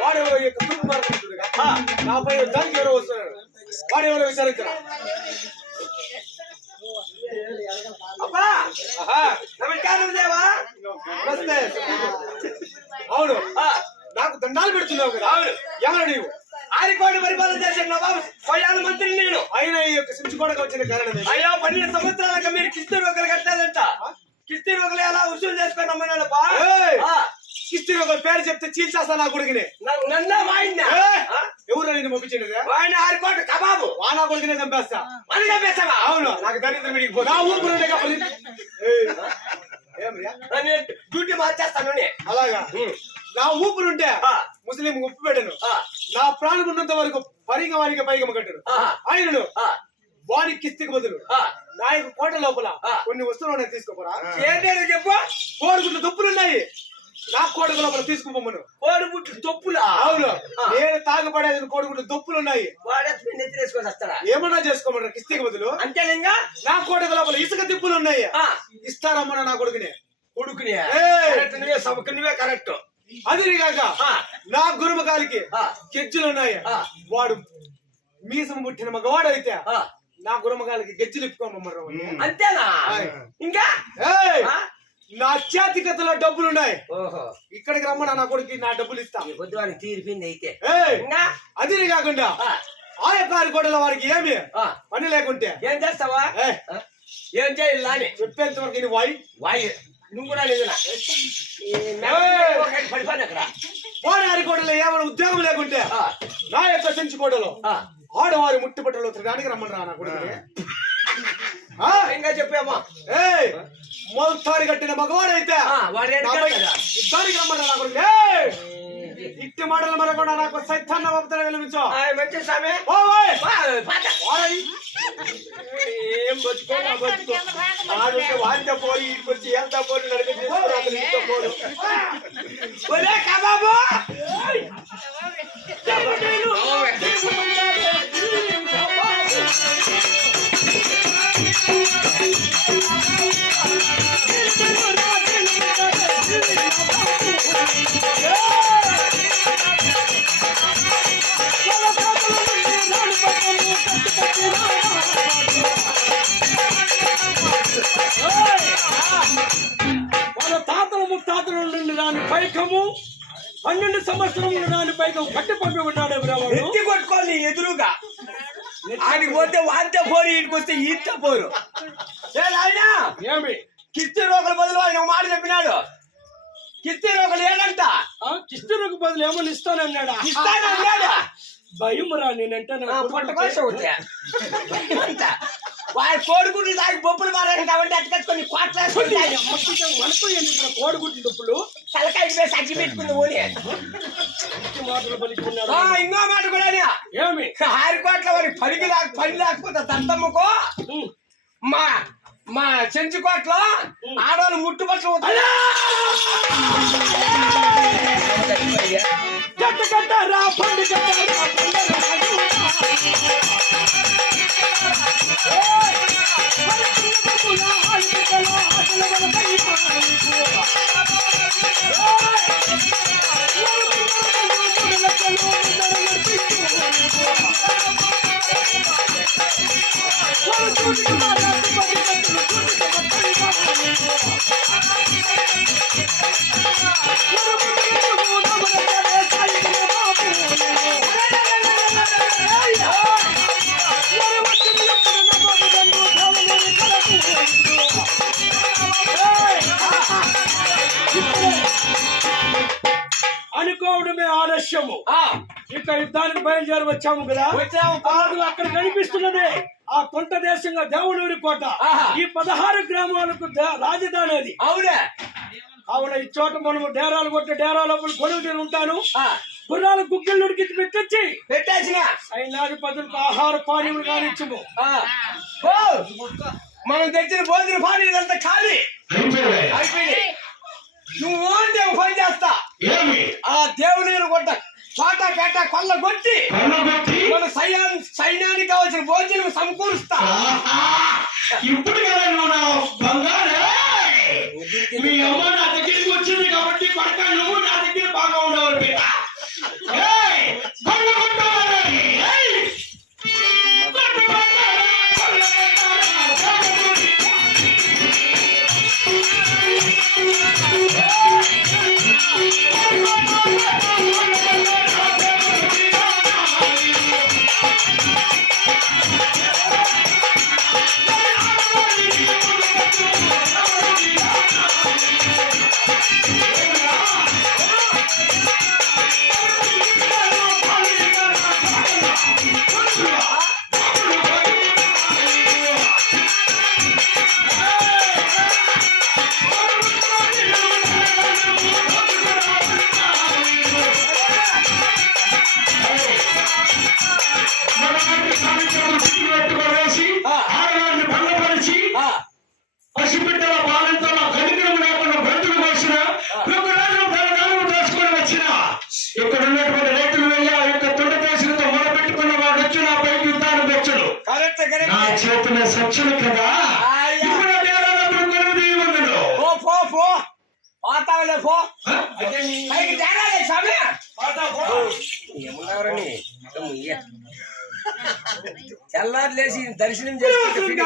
వాడెవరో ఈ యొక్క తూర్పు మార్గంతుడుగా ఆ, నాపై దానికి ఎవరో వస్తున్నాడు. వాడెవరో విచారించరా? అబ్బా! నమస్కారం దేవా! నమస్తే. అవును నాకు దండాలు పెడుతున్నావు కదా. అవును. ఎవరు నీవు? ఆరికోటి పరిపాలన చేసిన నవాబు స్వయాన మంత్రి నేను. అయినా ఈ యొక్క సించుకోవడానికి వచ్చిన కారణం? అయ్యా పన్నెండు సంవత్సరాలకు మీరు కిస్తీ రోగులు కట్టాలంట. కిస్తీ రోగులు ఎలా వసూలు చేసుకొని నమ్మనాడప్పా కిస్తీ ఒక పేరు చెప్తే చీల్చేస్తా నా కొడుకుని. నన్న! ఎవరు నేను కబాబు. వానా చంపేస్తా. అవును నాకు దరిద్రం వీడికి? డ్యూటీ మార్చేస్తాను. అలాగా? నా ఊపిరి ఉంటే. ముస్లిం ఉప్పు పెట్టను. నా ప్రాణం ఉన్నంత వరకు పరిగ వారికి పైగమ కట్టను. ఆయనను వాడి కిస్తికి బదులు యొక్క కోట లోపల. కొన్ని వస్తువులు తీసుకోపోరా ఏంటి చెప్పు? కోడిగుడ్లు దుప్పులు ఉన్నాయి. నా కోడిగు లోపల తీసుకుపోమను. కోడి బుట్లు తొప్పులా అవును. నేను తాగుపడేది కోడిగుడ్లు దుప్పులు ఉన్నాయి నెత్తిరేసుకొని వస్తాడా? ఏమన్నా చేసుకోమన్నారు కిస్తికి బదులు? అంతేనంగా? నా కోటకు లోపల ఇసుక దిప్పులు ఉన్నాయి ఇస్తారమ్మా నా కొడుకుని? కొడుకుని? నువ్వే సభకు నువ్వే కరెక్ట్. అది కాక. ఆ, నా గురుమకాలికి ఆ, గెజ్జలు ఉన్నాయి. వాడు మీసం పుట్టిన మగవాడు అయితే ఆ. నా గురుమకాలికి గెజ్జలు ఇప్పుకోమన్నారు అంతేనా. ఇంకా? నా చేతి కథలో డబ్బులు ఉన్నాయి ఓహో. ఇక్కడికి రమ్మన్నా నా కొడుకు నా డబ్బులు ఇస్తా. ఈ పొద్దు వాడికి తీరిపోయింది అయితే. అది కాకుండా ఆ, ఆ యొక్క వారికి ఏమి పని లేకుంటే. ఏం చేస్తావా? ఏం. చేయాలి అని చెప్పేంత వరకు ఇది వాయి వాయి నువ్వు కూడా! పడిపోయిన అక్కడ. ఆరికోటలో ఏమైనా ఉద్యోగం లేకుంటే నా యొక్క సెంచు ఆ. ఆడవారి ముట్టుబట్టలు తిరగడానికి రమ్మన్నా నా కొడుకుని. ఆ? ఇంకా చెప్పామా కట్టిన మగవాడైతే? యుద్ధానికి రమ్మన్నా! ఇట్టి మాటలు మరకుండా నాకు సైతాన్న పంపుతాను వినిపించో మంచి! వాడై. ఏం బతుకో ఆడుంటే వాడితో పోయి ఎంత నడిపి పోడు కబాబు సంవత్సరములు రాని పైకం కట్టి పంపి ఉన్నాడు ఎత్తి కొట్టుకోవాలి ఎదురుగా. ఆడికి పోతే వాడితే పోరు ఈడికి వస్తే ఈత పోరు. ఏ నాయనా? ఏమి? కిస్తీ రోగుల బదులు ఆయన మాట చెప్పినాడు. కిస్తీ రోగులు ఏడంట? ఆ కిస్తులకు బదులు ఏమని ఇస్తానన్నాడా? ఇస్తానన్నాడు? భయం రా నేనంటే వాడి కోడిగుడ్లు తాగి బొప్పులు మారాడు కాబట్టి అట్టుకొచ్చుకొని కోట్లేసుకుంటే ఆయన మొత్తం మనకు ఎందుకు కోడిగుడ్లు డప్పులు తలకాయకి వేసి అగ్గి పెట్టుకుంది ఓని ఇంకో మాట కూడా ఏమి? ఆరికోట్ల వాడి పనికి లేక పని లేకపోతే దత్తమ్మకో. మా మా చెంచుకోట్లో ఆడవాళ్ళు ముట్టుబట్లు గట్ట గట్ట రా పండు అనుకోవడమే ఆలస్యము. ఇక యుద్ధానికి బయలుదేరి వచ్చాము కదా? వచ్చాము. కాదు అక్కడ కనిపిస్తున్నది ఆ కొంట దేశంగా దేవునూరి కోట. ఈ పదహారు గ్రామాలకు రాజధాని అది. అవునే? కావున ఈ చోట మనము డేరాలు కొట్టి డేరా లోపల కొనుగోలు ఉంటాను. గుర్రాలు గుగ్గిళ్ళు ఉడికించి పెట్టొచ్చి పెట్టేసిన. సైన్యాధిపతులకు ఆహార పానీయులు కానిచ్చము. ఆ. ఓ! మనం తెచ్చిన భోజన పానీ ఇదంతా ఖాళీ. అయిపోయింది నువ్వు ఒక పని చేస్తా. ఏమి? ఆ దేవుని కొట్ట పాట పేట కొల్ల కొట్టి మన సైన్యా సైన్యానికి కావాల్సిన భోజనం సమకూరుస్తా! ఇప్పుడు కదా నువ్వు నా బంగారే. మీ అమ్మ నా దగ్గరికి వచ్చింది కాబట్టి పక్క నువ్వు నా దగ్గర బాగా ఉండవాలి నా చేతుల సచ్చులు కదా. ఇప్పుడు పో పో పో. పో. పైకి ఏమన్నారని తెల్లారు లేచి దర్శనం చేసుకుంటే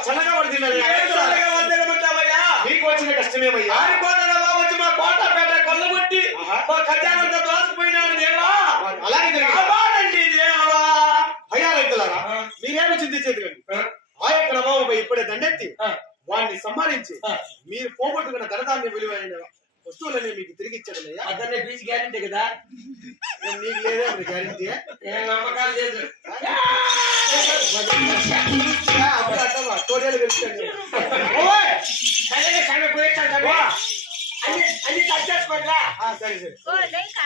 చల్లగా పడుతున్నది మీకు వచ్చిన కష్టమేమయ్యా? వచ్చి మా కోట పేట కొల్లగొట్టి. మా ఖజానంతా దోసుకుపోయినాడు దేవా. అలాగే కాపాడండి దేవా. అయ్యా రైతులారా మీరేమి చింతించేది ఆ. యొక్క నవాబుపై ఇప్పుడే దండెత్తి వాడిని సంహరించి మీరు పోగొట్టుకున్న ధనధాన్య విలువైన వస్తువులని మీకు తిరిగి ఇచ్చాడయ్యా అతన్ని ఫీజు గ్యారెంటీ కదా? మీకు లేదే గ్యారెంటీ? నమ్మకాలు అంటావా తోడేలు పెట్టుకోండి ఓయ్ అలాగే కన్న పోయేస్తాను కదా అన్ని అన్ని కట్ చేసుకోండి సరే సరే ఓ లేక